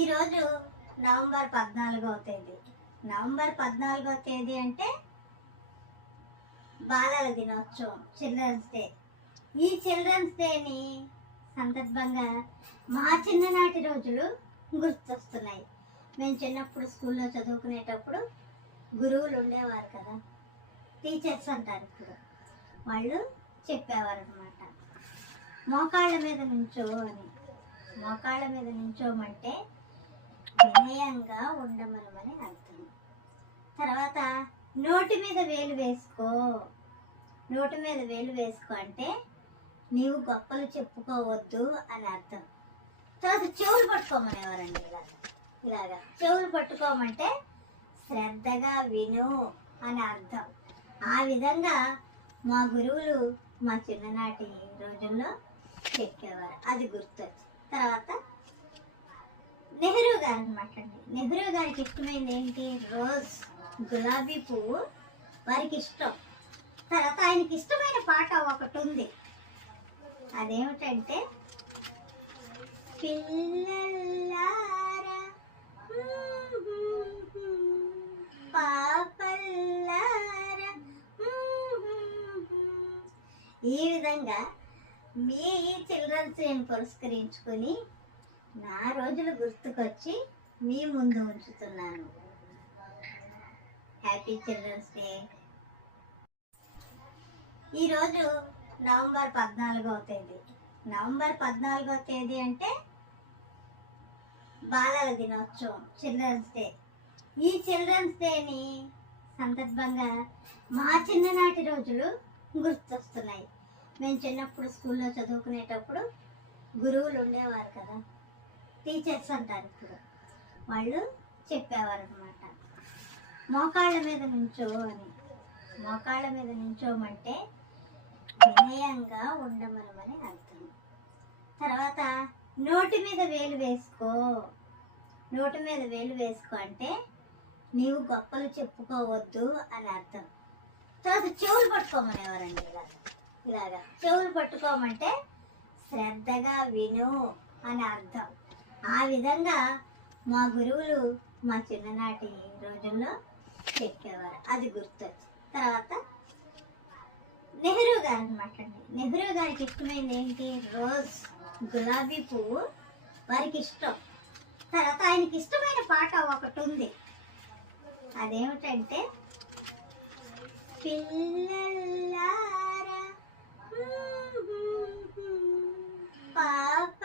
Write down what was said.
ఈరోజు నవంబర్ 14వ తేదీ. నవంబర్ 14వ తేదీ అంటే బాలల దినోత్సవం, చిల్డ్రన్స్ డే. ఈ చిల్డ్రన్స్ డేని సందర్భంగా మా చిన్ననాటి రోజులు గుర్తొస్తున్నాయి. మేము చిన్నప్పుడు స్కూల్లో చదువుకునేటప్పుడు గురువులు ఉండేవారు కదా, టీచర్స్ అంటారు ఇప్పుడు. వాళ్ళు చెప్పేవారు అనమాట, మోకాళ్ళ మీద నుంచో అని. మోకాళ్ళ మీద నుంచోమంటే వినయంగా ఉండమనమని అర్థం. తర్వాత నోటి మీద వేలు వేసుకో, నోటి మీద వేలు వేసుకో అంటే నీవు గొప్పలు చెప్పుకోవద్దు అని అర్థం. తర్వాత చెవులు పట్టుకోమనేవారండి, ఇలాగా చెవులు పట్టుకోమంటే శ్రద్ధగా విను అని అర్థం. ఆ విధంగా మా గురువులు మా చిన్ననాటి రోజుల్లో చెప్పేవారు, అది గుర్తొచ్చి. తర్వాత నెహ్రూ గారు అనమాట అండి. నెహ్రూ గారికి ఇష్టమైంది ఏంటి? రోజ్, గులాబీ పువ్వు వారికి ఇష్టం. తర్వాత ఆయనకి ఇష్టమైన పాట ఒకటి ఉంది, అదేమిటంటే పిల్లల్లారా పాపల్లారా. ఈ విధంగా మీ చిల్డ్రన్స్ డేని పురస్కరించుకొని నా రోజులు గుర్తుకొచ్చి మీ ముందు ఉంచుతున్నాను. Happy children's day. ఈరోజు నవంబర్ 14వ తేదీ. నవంబర్ 14వ తేదీ అంటే బాలల దినోత్సవం, చిల్డ్రన్స్ డే. ఈ చిల్డ్రన్స్ డేని సందర్భంగా మా చిన్ననాటి రోజులు గుర్తొస్తున్నాయి. మేము చిన్నప్పుడు స్కూల్లో చదువుకునేటప్పుడు గురువులు ఉండేవారు కదా, టీచర్స్ అంటారు ఇప్పుడు. వాళ్ళు చెప్పేవారు అనమాట, మోకాళ్ళ మీద నుంచో అని. మోకాళ్ళ మీద నుంచోమంటే వినయంగా ఉండమనమని అర్థం. తర్వాత నోటి మీద వేలు వేసుకో, నోటి మీద వేలు వేసుకో అంటే నీవు గొప్పలు చెప్పుకోవద్దు అని అర్థం. తర్వాత చెవులు పట్టుకోమనేవారండి, ఇలాగా చెవులు పట్టుకోమంటే శ్రద్ధగా విను అని అర్థం. ఆ విధంగా మా గురువులు మా చిన్ననాటి రోజుల్లో చెప్పేవారు, అది గుర్తొచ్చి. తర్వాత నెహ్రూ గారు అనమాట అండి. నెహ్రూ గారికి ఇష్టమైంది ఏంటి? రోజ్, గులాబీ పువ్వు వారికి ఇష్టం. తర్వాత ఆయనకి ఇష్టమైన పాట ఒకటి ఉంది, అదేమిటంటే పిల్లల్లారా పాప